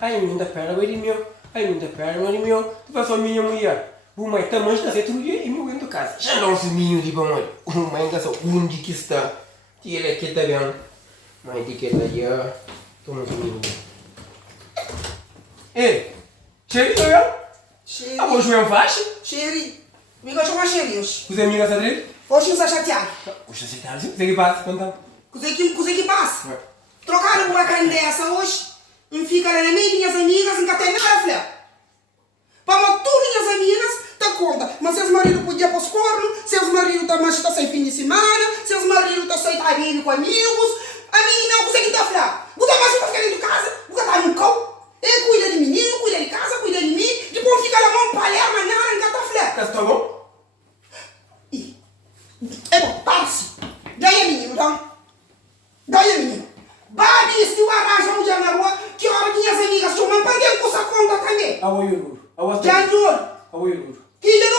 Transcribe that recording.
Ai, minha perna vai de meu. Ai, minha perna vai de meu. Tu vai só minha mulher. O mãe tá mancha se tu e meu dentro casa. Já não se minho de bom. O mãe tá só onde que está. Tira aqui tá bem. Mãe de que tá já. Toma se minho. Ei, Sherry tô eu? Sherry. Ah, vou jogar um faixa? Sherry. Me gosta mais Sherry hoje. Os amigos a três? Hoje não está chateado. Os chateados. Você que passa, conta. Coisa que passa. Trocaram por aquela dessa hoje. Não fica lá na meio minhas amigas, nunca tem nada, filha. Para tudo minhas amigas, tá conta. Mas seus maridos podiam pôr os cornos, seus maridos também estão sem fim de semana, seus maridos estão sem tarinho com amigos. A menina não consegue estar, filha. Você mais fica dentro de casa, você tá no cão. Ele cuida de menino, cuida de casa, cuida de mim. Depois fica na mão palhar, mas nada, nunca tá, filha. Tá bom? É bom, para-se. Ganha menino, então. Ganha menino. Babi, se tu arranja um dia na rua, que hora minhas amigas chamam para dentro com essa conta também. Awo yurur. Awo Já juro. Awo yurur. Que de